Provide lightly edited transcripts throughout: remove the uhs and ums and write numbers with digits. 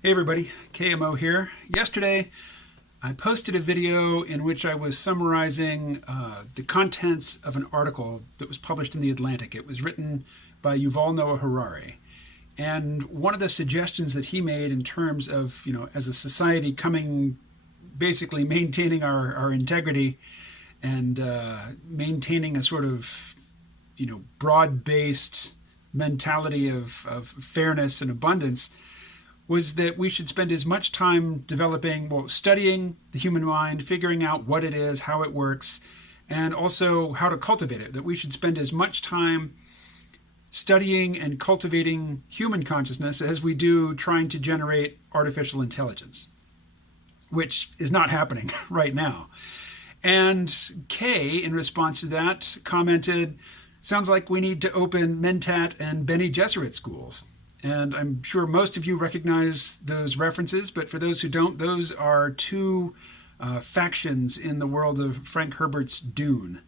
Hey everybody, KMO here. Yesterday, I posted a video in which I was summarizing the contents of an article that was published in The Atlantic. It was written by Yuval Noah Harari. And one of the suggestions that he made in terms of, as a society basically maintaining our integrity and maintaining a sort of, broad-based mentality of fairness and abundance was that we should spend as much time studying the human mind, figuring out what it is, how it works, and also how to cultivate it. That we should spend as much time studying and cultivating human consciousness as we do trying to generate artificial intelligence, which is not happening right now. And Kay, in response to that, commented, sounds like we need to open Mentat and Bene Gesserit schools. And I'm sure most of you recognize those references, but for those who don't, those are two factions in the world of Frank Herbert's Doon.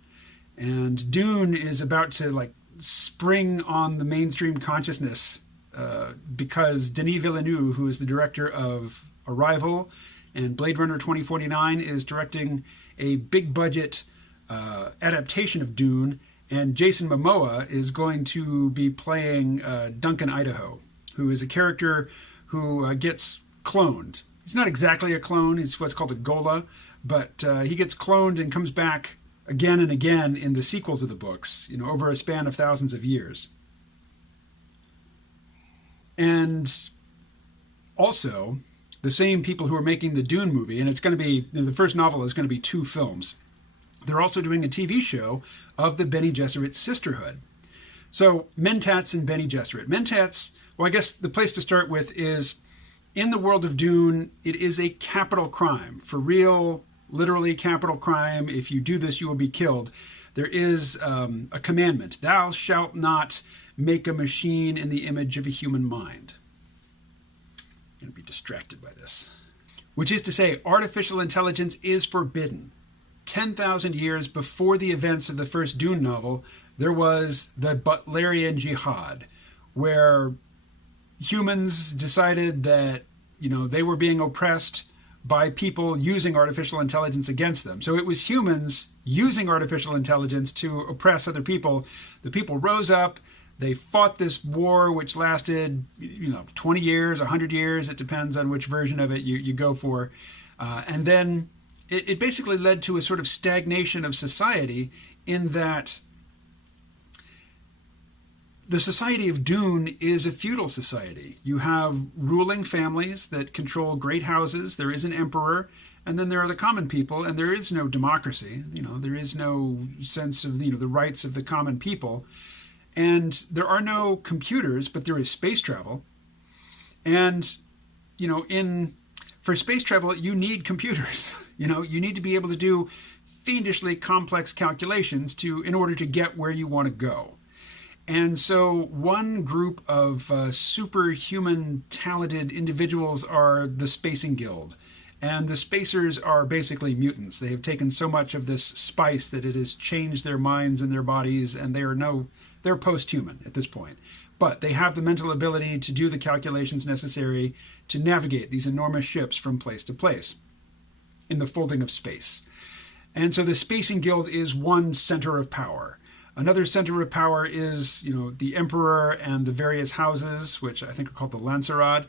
And Doon is about to spring on the mainstream consciousness because Denis Villeneuve, who is the director of Arrival and Blade Runner 2049, is directing a big budget adaptation of Dune. And Jason Momoa is going to be playing Duncan Idaho, who is a character who gets cloned. He's not exactly a clone, he's what's called a Gola, but he gets cloned and comes back again and again in the sequels of the books, over a span of thousands of years. And also, the same people who are making the Dune movie, and it's going to be, the first novel is going to be 2 films. They're also doing a TV show of the Bene Gesserit sisterhood. So Mentats and Bene Gesserit. Mentats, well, I guess the place to start with is, in the world of Dune, it is a capital crime. For real, literally capital crime. If you do this, you will be killed. There is a commandment. Thou shalt not make a machine in the image of a human mind. I'm going to be distracted by this. Which is to say, artificial intelligence is forbidden. 10,000 years before the events of the first Dune novel, there was the Butlerian Jihad, where humans decided that, they were being oppressed by people using artificial intelligence against them. So it was humans using artificial intelligence to oppress other people. The people rose up, they fought this war, which lasted, 20 years, 100 years. It depends on which version of it you go for. And then it basically led to a sort of stagnation of society, in that the society of Dune is a feudal society. You have ruling families that control great houses. There is an emperor, and then there are the common people, and there is no democracy. There is no sense of, the rights of the common people. And there are no computers, but there is space travel. And, for space travel, you need computers. You need to be able to do fiendishly complex calculations in order to get where you want to go. And so one group of superhuman talented individuals are the Spacing Guild. And the Spacers are basically mutants. They have taken so much of this spice that it has changed their minds and their bodies, and they're post-human at this point. But they have the mental ability to do the calculations necessary to navigate these enormous ships from place to place in the folding of space. And so the Spacing Guild is one center of power. Another center of power is, the Emperor and the various houses, which I think are called the Lancerod.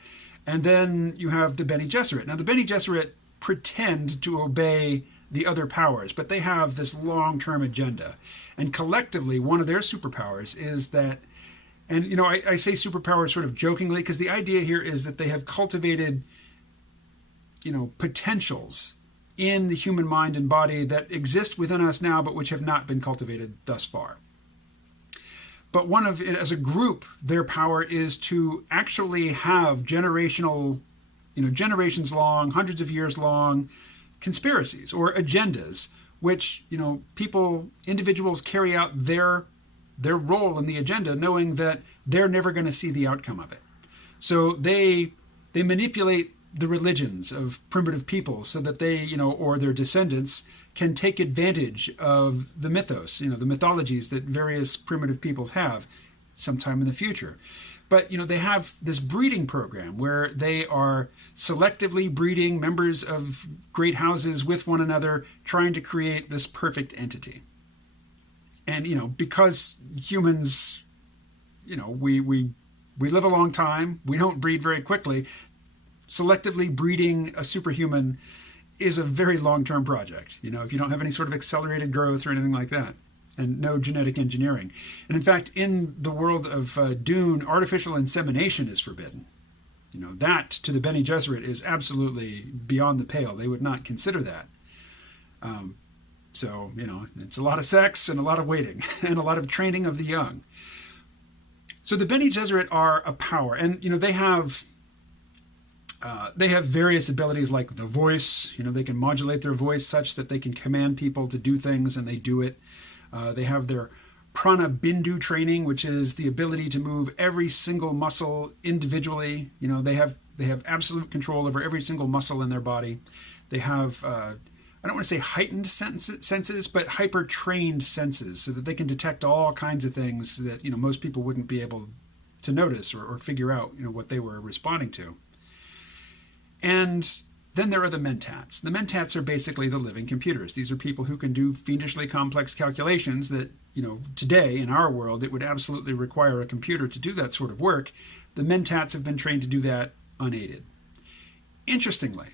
And then you have the Bene Gesserit. Now, the Bene Gesserit pretend to obey the other powers, but they have this long-term agenda. And collectively, one of their superpowers is that, and, I say superpowers sort of jokingly, because the idea here is that they have cultivated, potentials in the human mind and body that exist within us now, but which have not been cultivated thus far. But as a group, their power is to actually have generations long, hundreds of years long conspiracies or agendas, which, individuals carry out their role in the agenda, knowing that they're never going to see the outcome of it. So they manipulate the religions of primitive peoples so that they, or their descendants, can take advantage of the mythos, the mythologies that various primitive peoples have sometime in the future. But, they have this breeding program where they are selectively breeding members of great houses with one another, trying to create this perfect entity. And, because humans, we live a long time, we don't breed very quickly, selectively breeding a superhuman is a very long-term project, if you don't have any sort of accelerated growth or anything like that, and no genetic engineering. And in fact, in the world of Doon, artificial insemination is forbidden. That to the Bene Gesserit is absolutely beyond the pale. They would not consider that. So, it's a lot of sex and a lot of waiting and a lot of training of the young. So the Bene Gesserit are a power, and, they have various abilities like the voice. They can modulate their voice such that they can command people to do things, and they do it. They have their prana bindu training, which is the ability to move every single muscle individually. They have absolute control over every single muscle in their body. They have, I don't want to say heightened senses, but hyper-trained senses, so that they can detect all kinds of things that, most people wouldn't be able to notice or figure out, what they were responding to. And then there are the Mentats. The Mentats are basically the living computers. These are people who can do fiendishly complex calculations that, today in our world, it would absolutely require a computer to do that sort of work. The Mentats have been trained to do that unaided. Interestingly,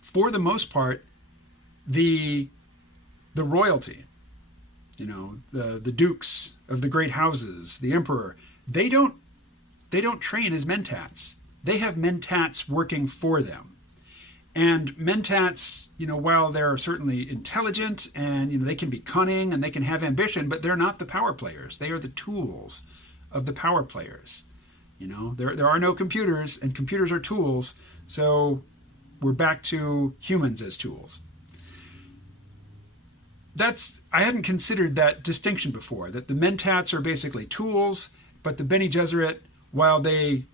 for the most part, the royalty, the dukes of the great houses, the emperor, they don't train as Mentats. They have Mentats working for them. And Mentats, while they're certainly intelligent and, they can be cunning and they can have ambition, but they're not the power players. They are the tools of the power players. There are no computers, and computers are tools. So we're back to humans as tools. I hadn't considered that distinction before, that the Mentats are basically tools, but the Bene Gesserit, while they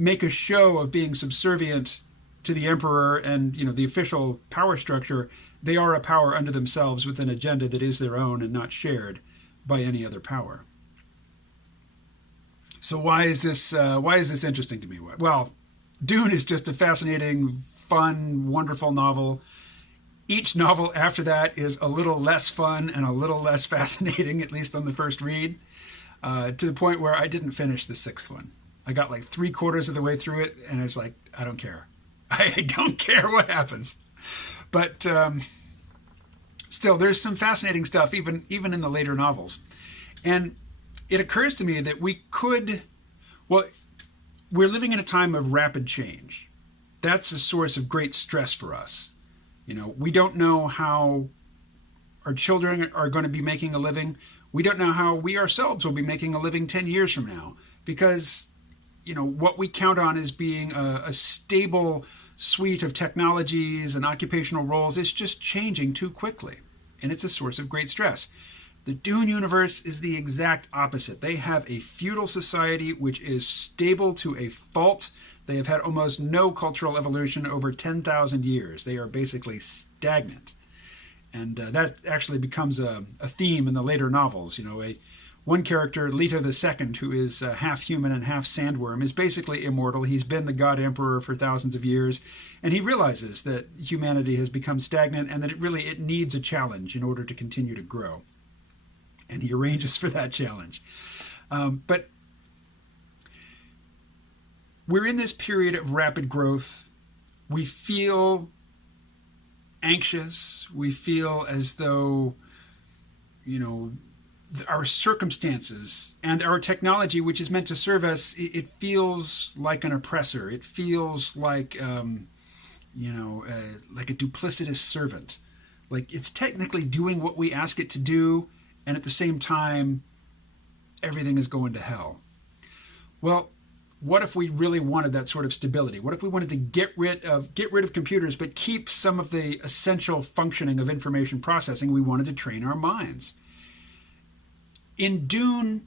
make a show of being subservient to the emperor and, the official power structure, they are a power unto themselves with an agenda that is their own and not shared by any other power. So why is this interesting to me? Well, Doon is just a fascinating, fun, wonderful novel. Each novel after that is a little less fun and a little less fascinating, at least on the first read, to the point where I didn't finish the sixth one. I got like 3/4 of the way through it, and it's like, I don't care. I don't care what happens. But still, there's some fascinating stuff, even in the later novels. And it occurs to me that we're living in a time of rapid change. That's a source of great stress for us. We don't know how our children are going to be making a living. We don't know how we ourselves will be making a living 10 years from now, because what we count on as being a stable suite of technologies and occupational roles is just changing too quickly. And it's a source of great stress. The Doon universe is the exact opposite. They have a feudal society which is stable to a fault. They have had almost no cultural evolution over 10,000 years. They are basically stagnant. And that actually becomes a theme in the later novels. One character, Leto II, who is half human and half sandworm, is basically immortal. He's been the god emperor for thousands of years, and he realizes that humanity has become stagnant and that it needs a challenge in order to continue to grow. And he arranges for that challenge. But we're in this period of rapid growth. We feel anxious. We feel as though, our circumstances and our technology, which is meant to serve us, it feels like an oppressor. It feels like, like a duplicitous servant. Like it's technically doing what we ask it to do, and at the same time, everything is going to hell. Well, what if we really wanted that sort of stability? What if we wanted to get rid of computers, but keep some of the essential functioning of information processing? We wanted to train our minds. In Doon,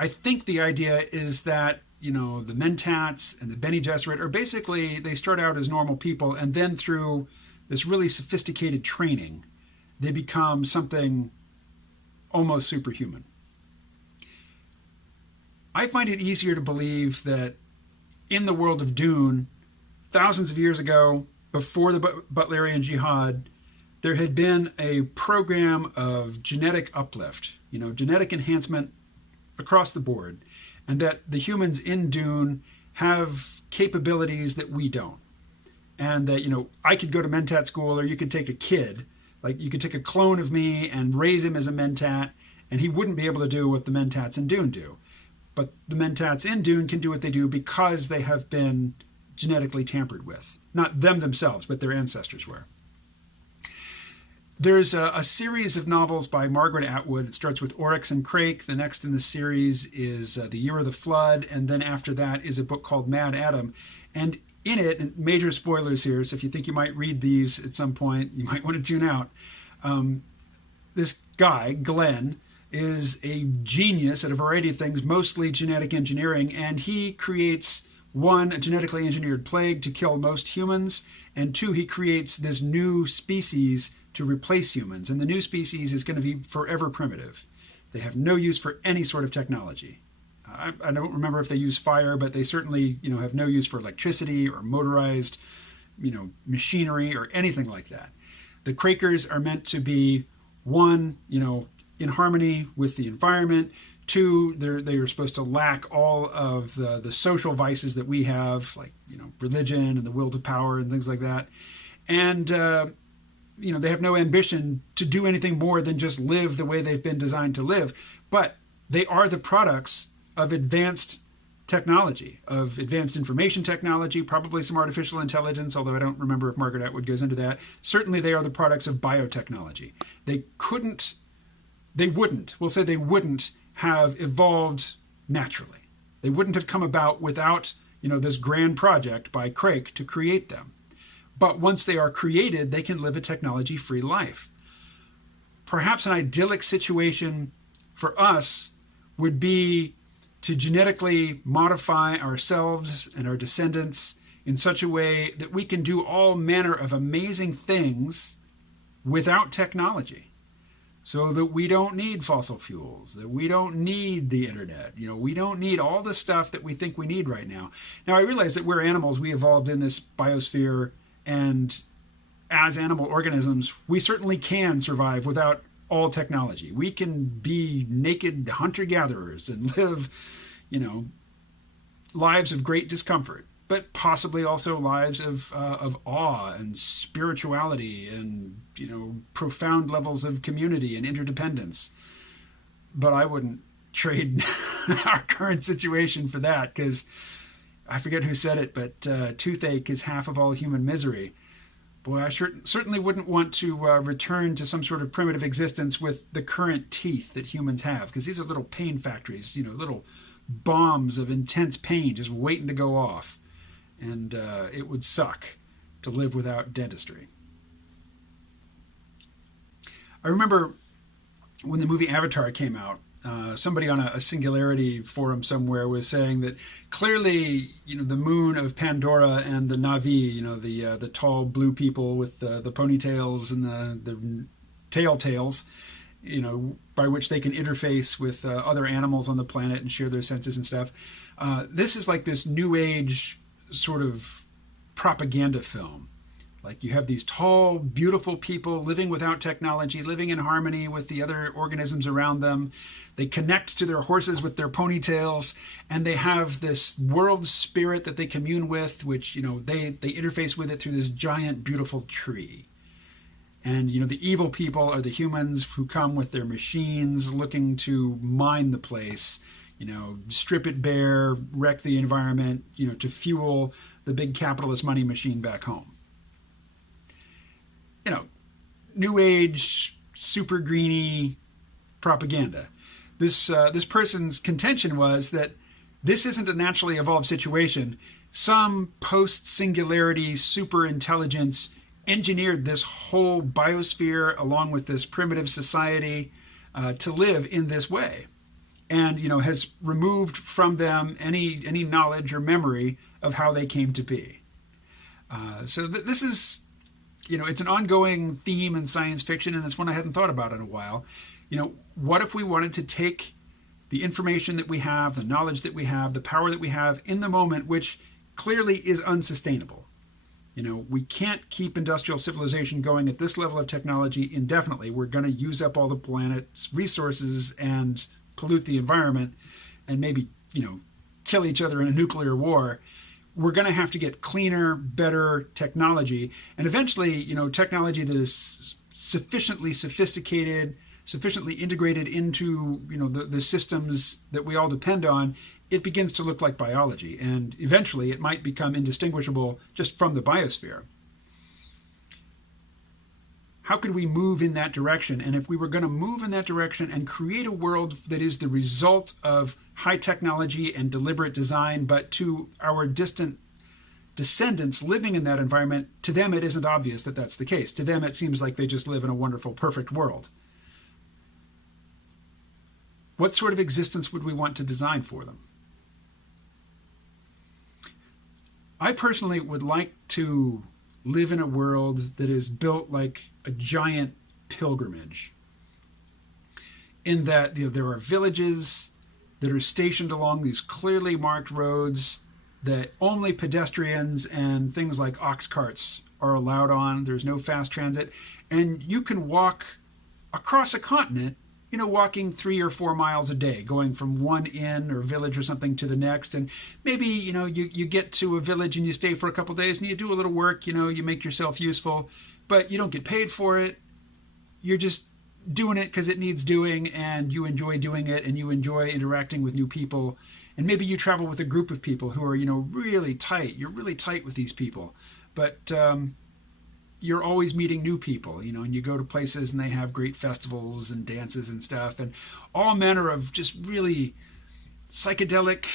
I think the idea is that, the Mentats and the Bene Gesserit are basically, they start out as normal people, and then through this really sophisticated training, they become something almost superhuman. I find it easier to believe that in the world of Doon, thousands of years ago, before the Butlerian Jihad, there had been a program of genetic uplift, genetic enhancement across the board, and that the humans in Doon have capabilities that we don't. And that, I could go to Mentat school, or you could take a kid, like you could take a clone of me and raise him as a Mentat, and he wouldn't be able to do what the Mentats in Doon do. But the Mentats in Doon can do what they do because they have been genetically tampered with. Not them themselves, but their ancestors were. There's a series of novels by Margaret Atwood. It starts with Oryx and Crake. The next in the series is The Year of the Flood. And then after that is a book called Mad Adam. And in it, and major spoilers here, so if you think you might read these at some point, you might want to tune out. This guy, Glenn, is a genius at a variety of things, mostly genetic engineering, and he creates, one, a genetically engineered plague to kill most humans, and two, he creates this new species to replace humans, and the new species is going to be forever primitive. They have no use for any sort of technology. I don't remember if they use fire, but they certainly, have no use for electricity or motorized, machinery or anything like that. The Quakers are meant to be, one, in harmony with the environment. Two, they are supposed to lack all of the social vices that we have, like, religion and the will to power and things like that. And, they have no ambition to do anything more than just live the way they've been designed to live. But they are the products of advanced technology, of advanced information technology, probably some artificial intelligence, although I don't remember if Margaret Atwood goes into that. Certainly they are the products of biotechnology. They wouldn't have evolved naturally. They wouldn't have come about without, this grand project by Crake to create them. But once they are created, they can live a technology-free life. Perhaps an idyllic situation for us would be to genetically modify ourselves and our descendants in such a way that we can do all manner of amazing things without technology. So that we don't need fossil fuels, that we don't need the internet, we don't need all the stuff that we think we need right now. Now, I realize that we're animals, we evolved in this biosphere, and as animal organisms, we certainly can survive without all technology. We can be naked hunter-gatherers and live, lives of great discomfort, but possibly also lives of awe and spirituality and, profound levels of community and interdependence. But I wouldn't trade our current situation for that, because I forget who said it, but toothache is half of all human misery. Boy, I certainly wouldn't want to return to some sort of primitive existence with the current teeth that humans have, because these are little pain factories, little bombs of intense pain just waiting to go off. And it would suck to live without dentistry. I remember when the movie Avatar came out, somebody on a Singularity forum somewhere was saying that clearly, the moon of Pandora and the Na'vi, the tall blue people with the ponytails and the tails, by which they can interface with other animals on the planet and share their senses and stuff. This is like this new age sort of propaganda film. Like, you have these tall, beautiful people living without technology, living in harmony with the other organisms around them. They connect to their horses with their ponytails, and they have this world spirit that they commune with, which, they interface with it through this giant, beautiful tree. And, the evil people are the humans who come with their machines looking to mine the place, strip it bare, wreck the environment, to fuel the big capitalist money machine back home. New age, super greeny propaganda. This person's contention was that this isn't a naturally evolved situation. Some post-singularity super intelligence engineered this whole biosphere along with this primitive society to live in this way, and has removed from them any knowledge or memory of how they came to be. So this is, it's an ongoing theme in science fiction, and it's one I hadn't thought about in a while. What if we wanted to take the information that we have, the knowledge that we have, the power that we have in the moment, which clearly is unsustainable. We can't keep industrial civilization going at this level of technology indefinitely. We're going to use up all the planet's resources and pollute the environment and maybe, kill each other in a nuclear war. We're going to have to get cleaner, better technology. And eventually, technology that is sufficiently sophisticated, sufficiently integrated into, the systems that we all depend on, it begins to look like biology. And eventually it might become indistinguishable just from the biosphere. How could we move in that direction? And if we were going to move in that direction and create a world that is the result of high technology and deliberate design, but to our distant descendants living in that environment, to them it isn't obvious that that's the case. To them it seems like they just live in a wonderful, perfect world. What sort of existence would we want to design for them? I personally would like to live in a world that is built like a giant pilgrimage, in that there are villages that are stationed along these clearly marked roads that only pedestrians and things like ox carts are allowed on. There's no fast transit, and you can walk across a continent, walking 3 or 4 miles a day, going from one inn or village or something to the next. And maybe, you get to a village and you stay for a couple of days and you do a little work, you make yourself useful, but you don't get paid for it. You're just doing it because it needs doing, and you enjoy doing it, and you enjoy interacting with new people. And maybe you travel with a group of people who are, really tight. You're really tight with these people, but you're always meeting new people, and you go to places and they have great festivals and dances and stuff, and all manner of just really psychedelic,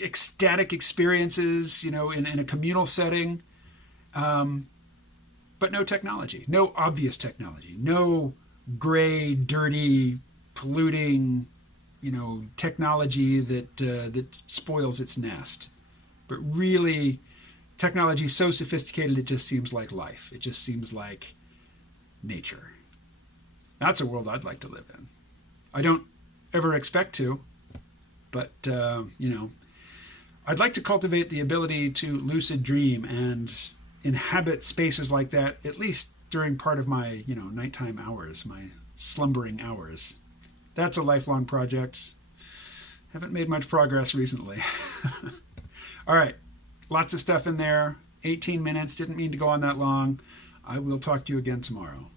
ecstatic experiences, in a communal setting. But no technology, no obvious technology, no gray, dirty, polluting, technology that spoils its nest. But really, technology is so sophisticated, it just seems like life. It just seems like nature. That's a world I'd like to live in. I don't ever expect to, but, I'd like to cultivate the ability to lucid dream and inhabit spaces like that, at least during part of my, nighttime hours, my slumbering hours. That's a lifelong project. Haven't made much progress recently. All right. Lots of stuff in there. 18 minutes. Didn't mean to go on that long. I will talk to you again tomorrow.